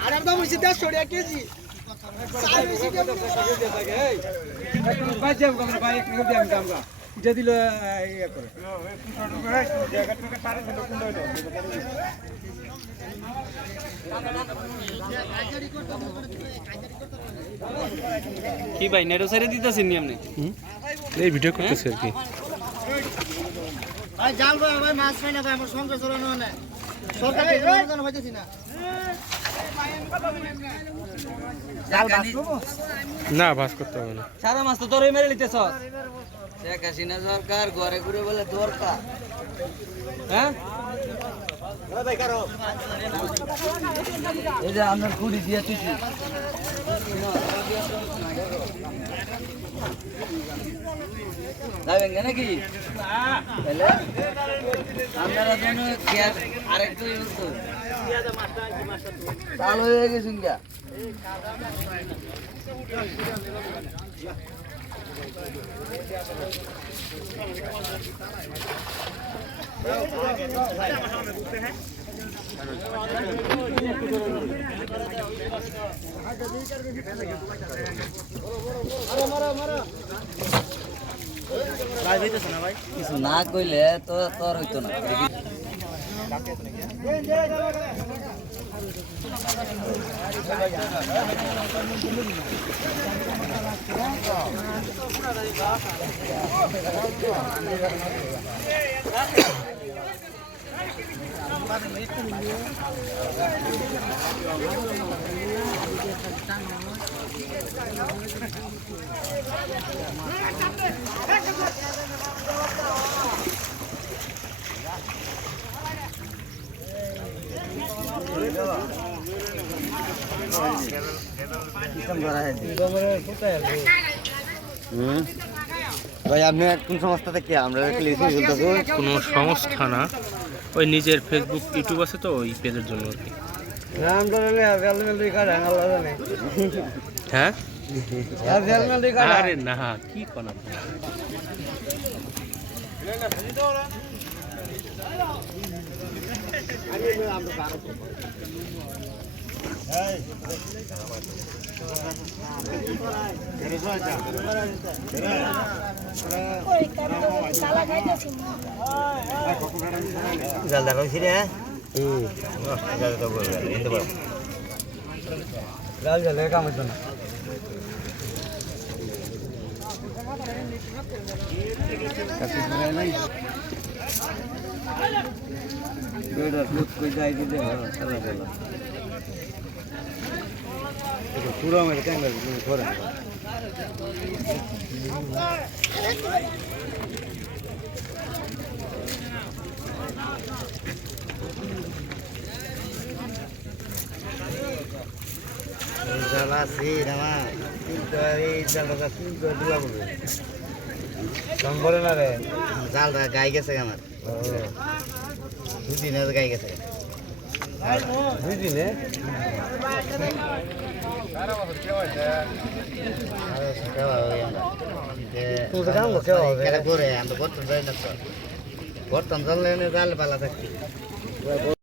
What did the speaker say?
আর একদম হচ্ছে দেড়শো টাকা কেজি বেশি কেমন দিল ইয়ে করে কি ভাই নেটো সাইডে দিতেছেন নি আপনি? এই ভিডিও করতেছি আর কি। ভাই জাল ভাই ভাই মাছ খাই না ভাই আমার সংসার চালানো না সরকার হইতেছি না। না ভাস করতে হবে না। সারা মাছ তো তোরই মেরে লিতেছ শেখ হাসিনা সরকার ঘরে ঘুরে বলে দরকার। হ্যাঁ? এই যে আপনার কুড়ি দিয়ে তুই যাবেন নাকি তাহলে আপনারা জন্য গ্যাস আরেকটু হয়ে গেছেন গা। কিছু না কইলে তো তোর হইতো না। ভাই আপনি কোন সংস্থা থেকে আমরা কোনো সংস্থা না ওই নিজের ফেসবুক ইউটিউব আছে তো ওই পেজের জন্য আর কি। হ্যাঁ? আর না কি কোন? জালদা কইছি রে হুম জালদা তো বলবে এন্ড বল জাল জালে কাম হতো না যাই দিতে হবে চলা চলা পুরো মেরে কেন ধরে জালা সি নামা কিন্তু এই জালটা দিলা বলে না রে জালটা গাই গেছে আমার। দুই দিনে গাই গেছে। দুই দিনে করতাম জানলে জাল পালা থাকছি।